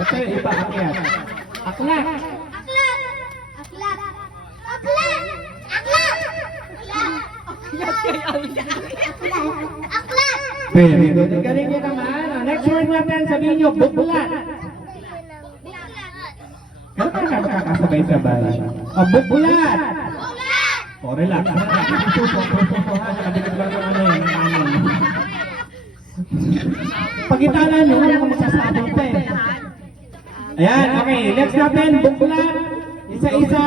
Basta yung iba, akyat. Aklat. Aklat. Aklat. Aklat. Aklat. Aklat. Very good. Galing nyo naman. Next word natin, sabihin nyo, buklat. Kaya ka magkakasabay-sabay. O, buklat. O, relax. Nakabigit lang yung ano yun. Pag-italan nyo, wala kang magsasabot pa eh. Ayan, okay. Next natin, buklat. Isa-isa.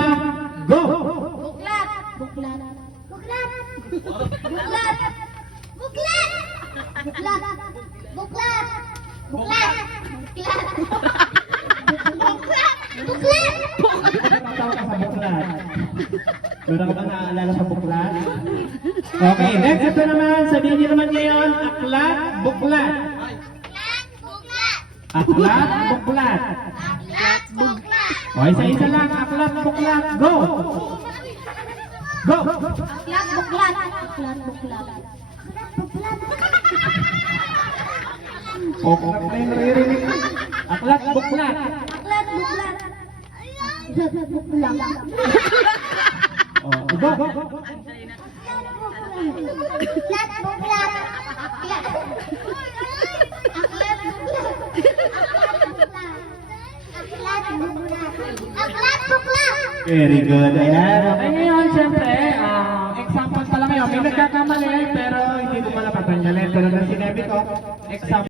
Go! Buklat. Buklat. Buklat. Buklat. Buklat. Buklat. Buklat. Buklat. Buklat. Buklat. Tatawa ka sa buklat. Meron ka ba naaalala sa buklat? Okay, next ito naman. Sabihin niyo naman ngayon, aklat, buklat. Aklat, buklat. Aklat. Buklat. O, isa-isa lang. Aklat, buklat. Go! Go! Aklat. Buklat. Aklat. Buklat. O, kung na yung naririnig. Aklat, buklat. Aklat. Buklat. Aklat. Buklat. O, go! Aklat. Buklat. Aklat. Buklat. Very good. Ayan. Okay, ngayon, syempre, example pa lang ngayon. May nagkakamali, pero hindi ko pala patanggalin. Pero na sinabi ko, example.